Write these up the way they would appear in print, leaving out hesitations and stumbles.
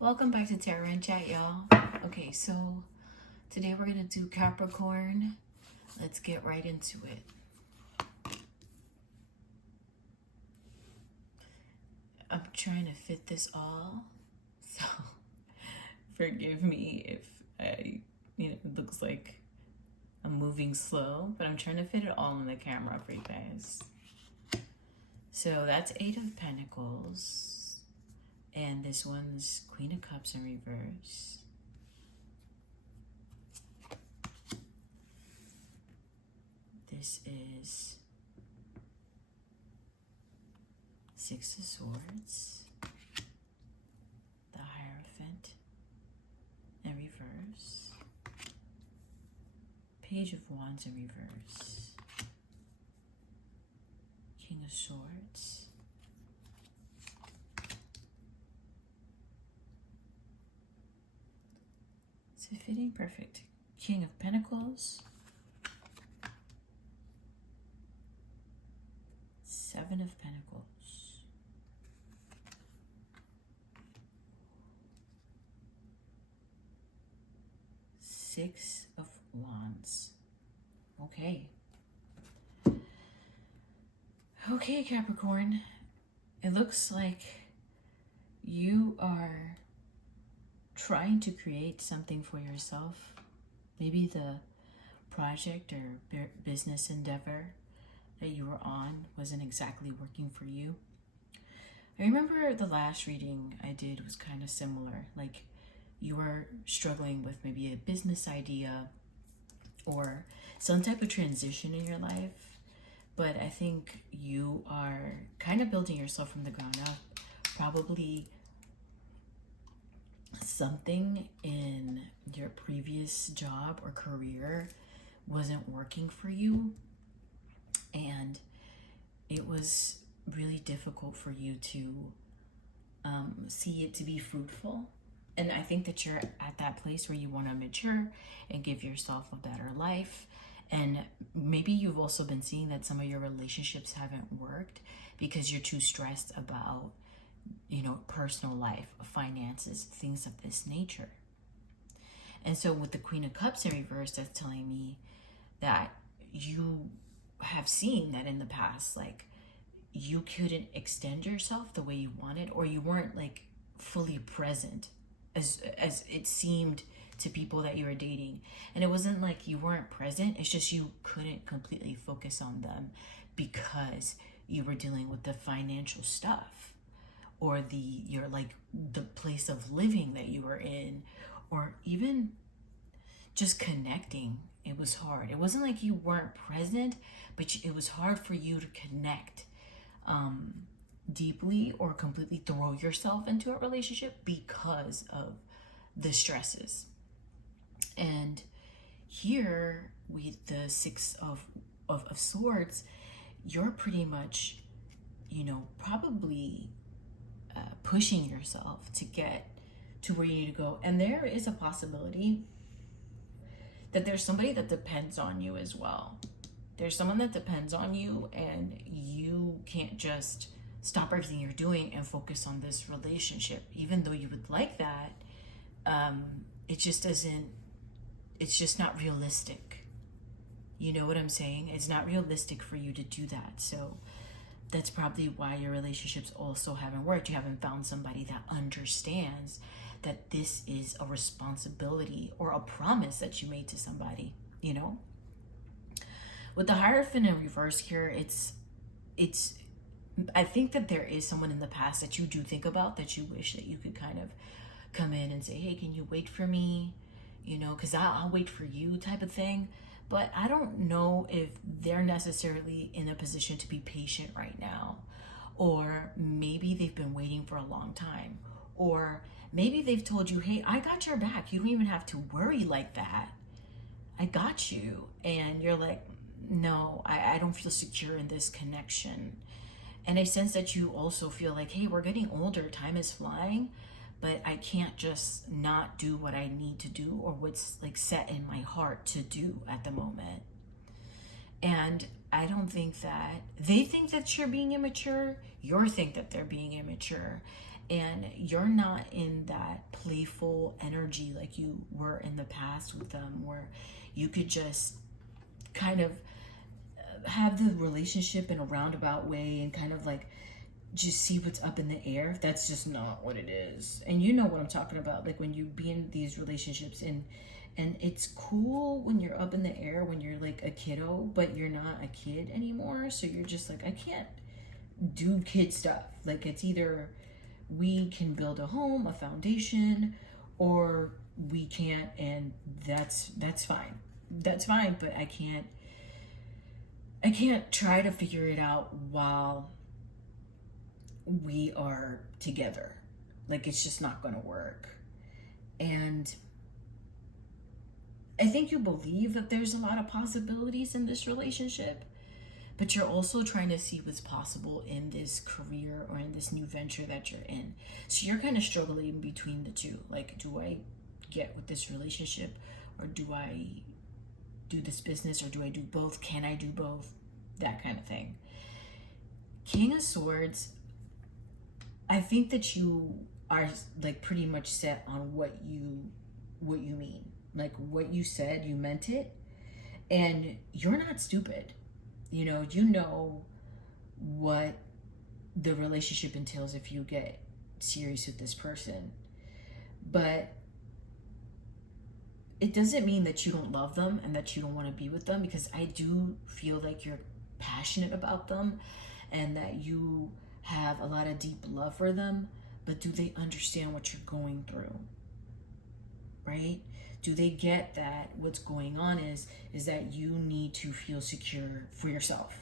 Welcome back to Tarot and Chat, y'all. Okay, so today we're gonna do Capricorn. Let's get right into it. I'm trying to fit this all, so forgive me if it looks like I'm moving slow, but I'm trying to fit it all in the camera for you guys. So that's Eight of Pentacles. And this one's Queen of Cups in reverse. This is Six of Swords. The Hierophant in reverse. Page of Wands in reverse. King of Swords. So fitting perfect. King of Pentacles. Seven of Pentacles. Six of Wands. Okay. Okay, Capricorn. It looks like you are trying to create something for yourself. Maybe the project or business endeavor that you were on wasn't exactly working for you. I remember the last reading I did was kind of similar. Like you were struggling with maybe a business idea or some type of transition in your life. But I think you are kind of building yourself from the ground up. Probably something in your previous job or career wasn't working for you, and it was really difficult for you to see it to be fruitful. And I think that you're at that place where you want to mature and give yourself a better life. And maybe you've also been seeing that some of your relationships haven't worked because you're too stressed about, personal life, finances, things of this nature. And so with the Queen of Cups in reverse, that's telling me that you have seen that in the past, like you couldn't extend yourself the way you wanted, or you weren't like fully present as it seemed to people that you were dating. And it wasn't like you weren't present, it's just you couldn't completely focus on them because you were dealing with the financial stuff, or the place of living that you were in, or even just connecting. It was hard. It wasn't like you weren't present, but it was hard for you to connect deeply or completely throw yourself into a relationship because of the stresses. And here with the Six of Swords, you're pretty much, probably pushing yourself to get to where you need to go. And there is a possibility that there's somebody that depends on you as well. There's someone that depends on you, and you can't just stop everything you're doing and focus on this relationship. Even though you would like that, it just doesn't, it's just not realistic. You know what I'm saying? It's not realistic for you to do that. So that's probably why your relationships also haven't worked. You haven't found somebody that understands that this is a responsibility or a promise that you made to somebody, With the Hierophant in reverse here, it's I think that there is someone in the past that you do think about, that you wish that you could kind of come in and say, hey, can you wait for me? Because I'll wait for you type of thing. But I don't know if they're necessarily in a position to be patient right now. Or maybe they've been waiting for a long time. Or maybe they've told you, hey, I got your back. You don't even have to worry like that. I got you. And you're like, no, I don't feel secure in this connection. And I sense that you also feel like, hey, we're getting older. Time is flying. But I can't just not do what I need to do or what's like set in my heart to do at the moment. And I don't think that they think that you're being immature. You think that they're being immature. and you're not in that playful energy like you were in the past with them, where you could just kind of have the relationship in a roundabout way and kind of like just see what's up in the air. That's just not what it is. And you know what I'm talking about, like when you be in these relationships and it's cool when you're up in the air, when you're like a kiddo, but you're not a kid anymore. So you're just like, I can't do kid stuff. Like it's either we can build a home, a foundation, or we can't, and that's fine. That's fine, but I can't try to figure it out while we are together. Like it's just not going to work. And I think you believe that there's a lot of possibilities in this relationship, but you're also trying to see what's possible in this career or in this new venture that you're in. So you're kind of struggling between the two. Like, do I get with this relationship, or do I do this business, or do I do both? Can I do both? That kind of thing. King of Swords, I think that you are like pretty much set on what you mean. Like what you said, you meant it, and you're not stupid. You know what the relationship entails if you get serious with this person. But it doesn't mean that you don't love them and that you don't want to be with them, because I do feel like you're passionate about them and that you have a lot of deep love for them. But do they understand what you're going through? Right? Do they get that what's going on is that you need to feel secure for yourself?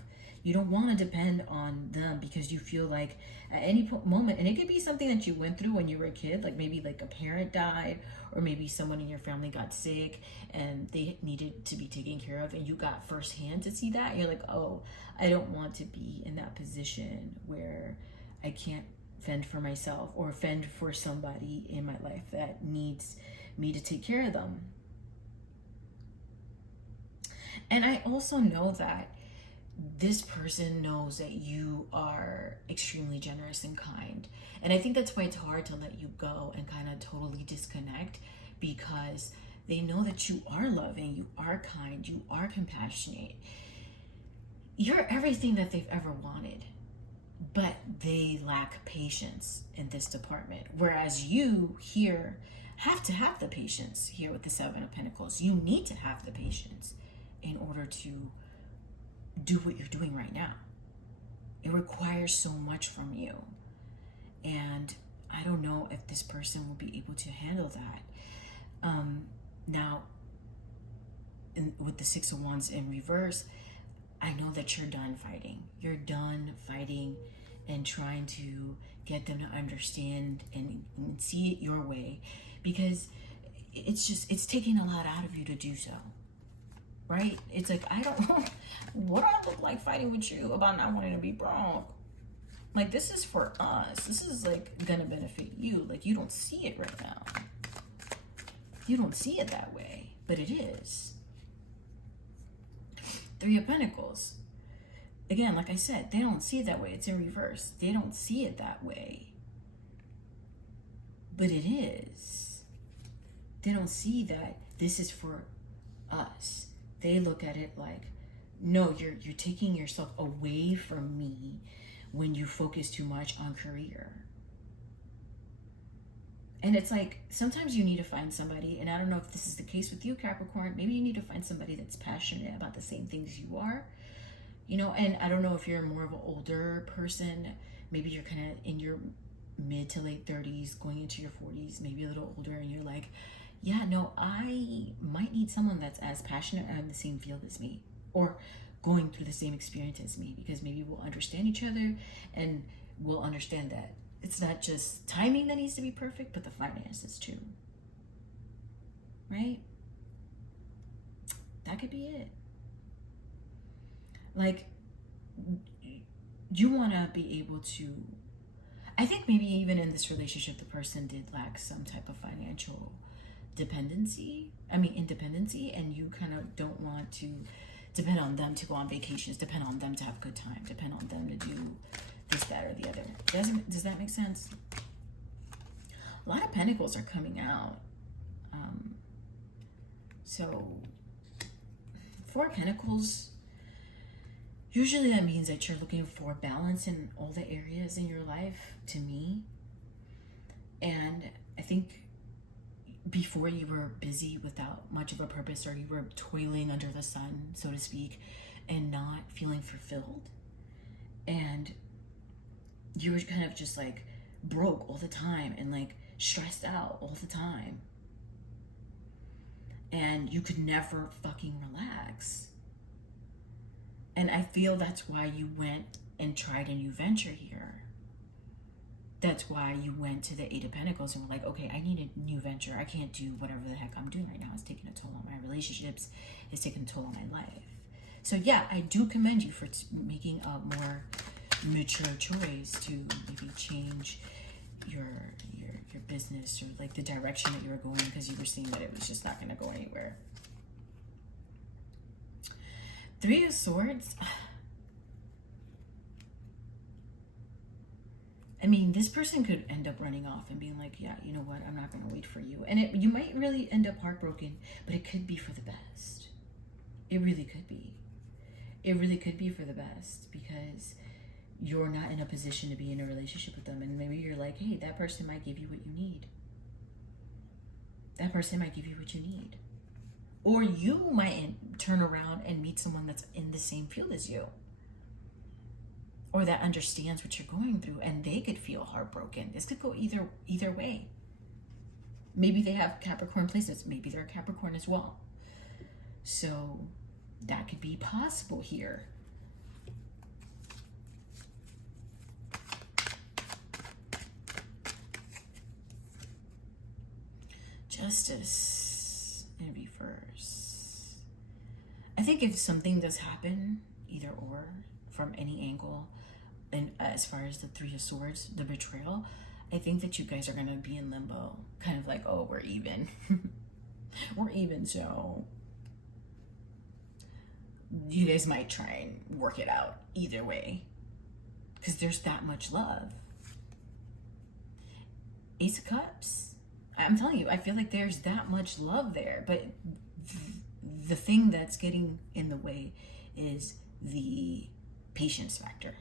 You don't want to depend on them, because you feel like at any moment, and it could be something that you went through when you were a kid, like maybe like a parent died, or maybe someone in your family got sick and they needed to be taken care of, and you got firsthand to see that. You're like, oh, I don't want to be in that position where I can't fend for myself or fend for somebody in my life that needs me to take care of them. And I also know that this person knows that you are extremely generous and kind. And I think that's why it's hard to let you go and kind of totally disconnect, because they know that you are loving, you are kind, you are compassionate. You're everything that they've ever wanted, but they lack patience in this department. Whereas you here have to have the patience here with the Seven of Pentacles. You need to have the patience in order to do what you're doing right now. It requires so much from you. And I don't know if this person will be able to handle that. Now, with the Six of Wands in reverse, I know that you're done fighting. You're done fighting and trying to get them to understand and see it your way, because it's taking a lot out of you to do so. Right? It's like, I don't know, what do I look like fighting with you about not wanting to be broke? Like, this is for us. This is like gonna benefit you. Like, you don't see it right now. You don't see it that way, but it is. Three of Pentacles. Again, like I said, they don't see it that way. It's in reverse. They don't see it that way, but it is. They don't see that this is for us. They look at it like, no, you're taking yourself away from me when you focus too much on career. And it's like, sometimes you need to find somebody, and I don't know if this is the case with you, Capricorn, maybe you need to find somebody that's passionate about the same things you are. And I don't know if you're more of an older person, maybe you're kind of in your mid to late 30s, going into your 40s, maybe a little older, and you're like, yeah, no, I might need someone that's as passionate and in the same field as me, or going through the same experience as me, because maybe we'll understand each other, and we'll understand that it's not just timing that needs to be perfect, but the finances too. Right? That could be it. Like, you want to be able to, I think maybe even in this relationship, the person did lack some type of financial independency, and you kind of don't want to depend on them to go on vacations, depend on them to have a good time, depend on them to do this, that, or the other. Does that make sense? Pentacles are coming out. So Four of Pentacles, usually that means that you're looking for balance in all the areas in your life, to me. And I think before you were busy without much of a purpose, or you were toiling under the sun, so to speak, and not feeling fulfilled. And you were kind of just like broke all the time and like stressed out all the time. And you could never fucking relax. And I feel that's why you went and tried a new venture here. That's why you went to the Eight of Pentacles and were like, okay, I need a new venture. I can't do whatever the heck I'm doing right now. It's taking a toll on my relationships. It's taking a toll on my life. So yeah, I do commend you for making a more mature choice to maybe change your business, or like the direction that you were going, because you were seeing that it was just not going to go anywhere. Three of Swords. I mean, this person could end up running off and being like, yeah, you know what, I'm not going to wait for you. And you might really end up heartbroken, but it could be for the best. It really could be. It really could be for the best, because you're not in a position to be in a relationship with them. And maybe you're like, hey, that person might give you what you need. That person might give you what you need. Or you might turn around and meet someone that's in the same field as you, or that understands what you're going through, and they could feel heartbroken. This could go either way. Maybe they have Capricorn placements. Maybe they're a Capricorn as well. So that could be possible here. Justice in reverse. I think if something does happen, either or, from any angle, and as far as the Three of Swords, the betrayal, I think that you guys are going to be in limbo. Kind of like, oh, we're even. We're even, so you guys might try and work it out either way, because there's that much love. Ace of Cups. I'm telling you, I feel like there's that much love there, but the thing that's getting in the way is the patience factor.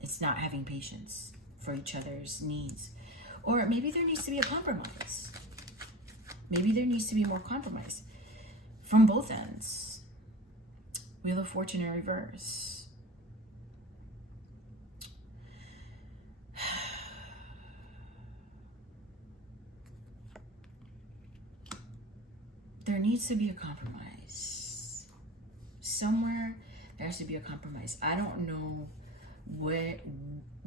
It's not having patience for each other's needs. Or maybe there needs to be a compromise. Maybe there needs to be more compromise from both ends. Wheel of Fortune in reverse. There needs to be a compromise. Somewhere there has to be a compromise. I don't know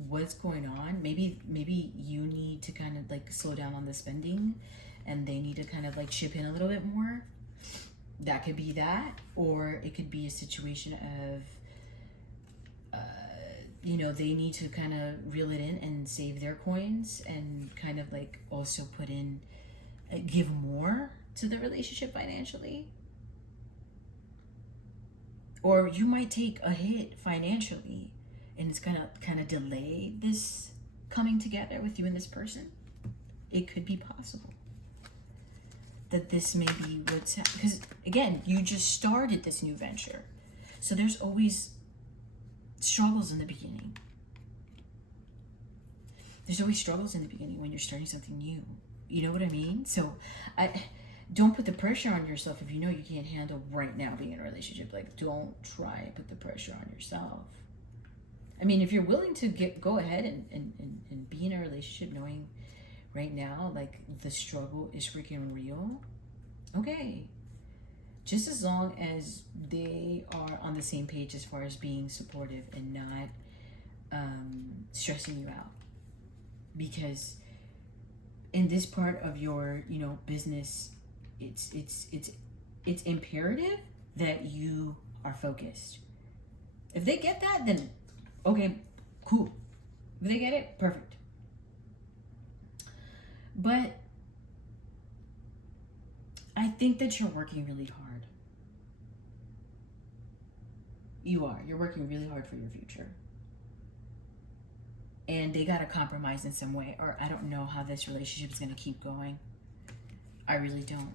what's going on. Maybe you need to kind of like slow down on the spending, and they need to kind of like chip in a little bit more. That could be that, or it could be a situation of they need to kind of reel it in and save their coins, and kind of like also put in, give more to the relationship financially. Or you might take a hit financially, and it's gonna kind of delay this coming together with you and this person. It could be possible that this may be what's happening, because again, you just started this new venture, so there's always struggles in the beginning. There's always struggles in the beginning when you're starting something new. You know what I mean? So don't put the pressure on yourself if you know you can't handle right now being in a relationship. Like, don't try and put the pressure on yourself. I mean, if you're willing to go ahead and be in a relationship knowing right now, like, the struggle is freaking real, okay. Just as long as they are on the same page as far as being supportive and not stressing you out. Because in this part of your, business, it's imperative that you are focused. If they get that, then okay, cool. If they get it, perfect. But I think that you're working really hard. You are. You're working really hard for your future. and they got to compromise in some way, or I don't know how this relationship is going to keep going. I really don't.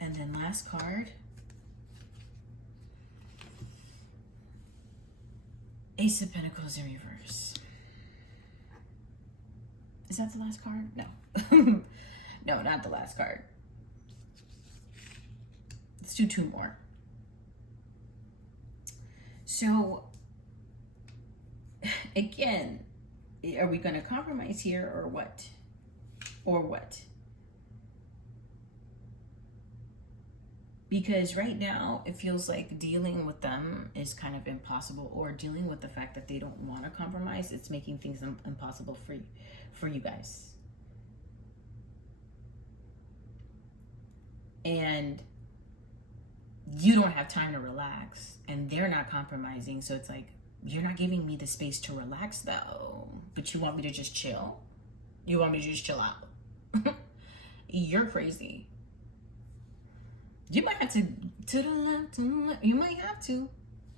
And then last card, Ace of Pentacles in reverse. Is that the last card? No. No, not the last card. Let's do two more. So, again, are we going to compromise here or what? Or what? Because right now, it feels like dealing with them is kind of impossible, or dealing with the fact that they don't want to compromise, it's making things impossible for you guys. And you don't have time to relax, and they're not compromising, so it's like, you're not giving me the space to relax though, but you want me to just chill? You want me to just chill out? You're crazy. You might have to the left, you might have to.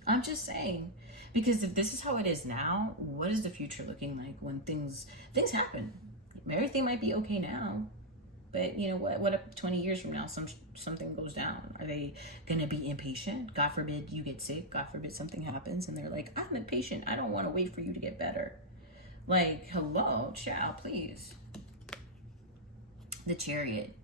I'm just saying. Because if this is how it is now, what is the future looking like when things happen? Everything might be okay now, but you know what if 20 years from now something goes down? Are they gonna be impatient? God forbid you get sick, God forbid something happens, and they're like, I'm impatient, I don't want to wait for you to get better. Like, hello, child, please. The Chariot.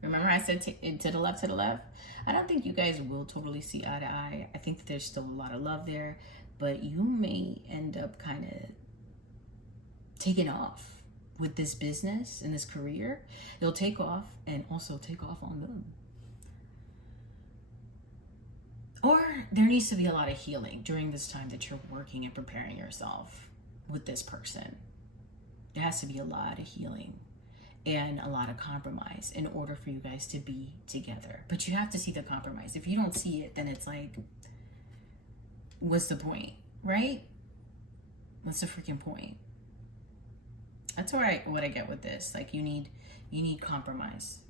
Remember I said to the left, to the left? I don't think you guys will totally see eye to eye. I think that there's still a lot of love there, but you may end up kind of taking off with this business and this career. They'll take off and also take off on them. Or there needs to be a lot of healing during this time that you're working and preparing yourself with this person. There has to be a lot of healing and a lot of compromise in order for you guys to be together. But you have to see the compromise. If you don't see it, then it's like, what's the point, right? What's the freaking point? That's all right. What I get with this, like, you need compromise.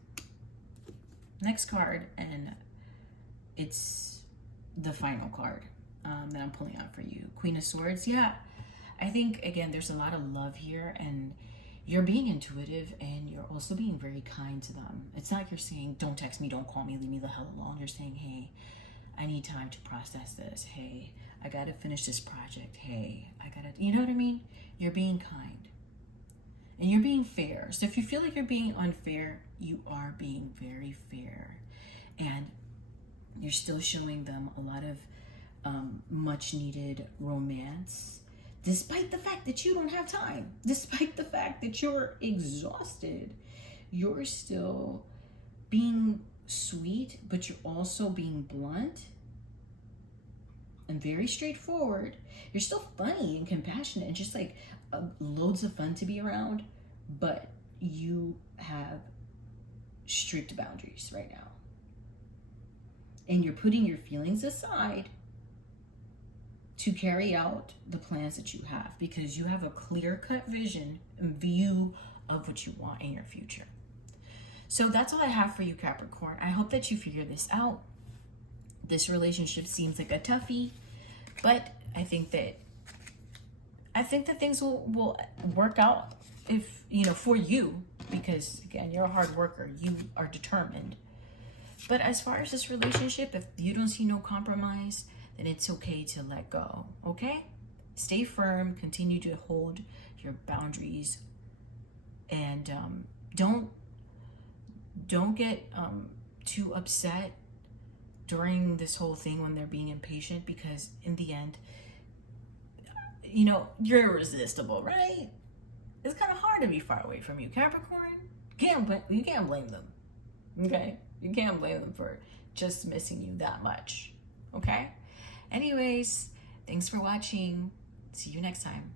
Next card, and it's the final card that I'm pulling out for you. Queen of Swords. Yeah, I think again there's a lot of love here, and you're being intuitive, and you're also being very kind to them. It's not like you're saying, don't text me, don't call me, leave me the hell alone. You're saying, hey, I need time to process this. Hey, I gotta finish this project. Hey, I gotta, you know what I mean? You're being kind. And you're being fair. So if you feel like you're being unfair, you are being very fair. And you're still showing them a lot of much needed romance, despite the fact that you don't have time, despite the fact that you're exhausted. You're still being sweet, but you're also being blunt and very straightforward. You're still funny and compassionate and just like loads of fun to be around, but you have strict boundaries right now. And you're putting your feelings aside to carry out the plans that you have, because you have a clear-cut vision and view of what you want in your future. So that's all I have for you, Capricorn. I hope that you figure this out. This relationship seems like a toughie, but I think that things will work out, if you know, for you, because again, you're a hard worker, you are determined. But as far as this relationship, if you don't see no compromise, then it's okay to let go. Okay, stay firm, continue to hold your boundaries, and don't get too upset during this whole thing when they're being impatient, because in the end, you know, you're irresistible, right? It's kind of hard to be far away from you, Capricorn. You can't blame them, okay? You can't blame them for just missing you that much, okay? Anyways, thanks for watching. See you next time.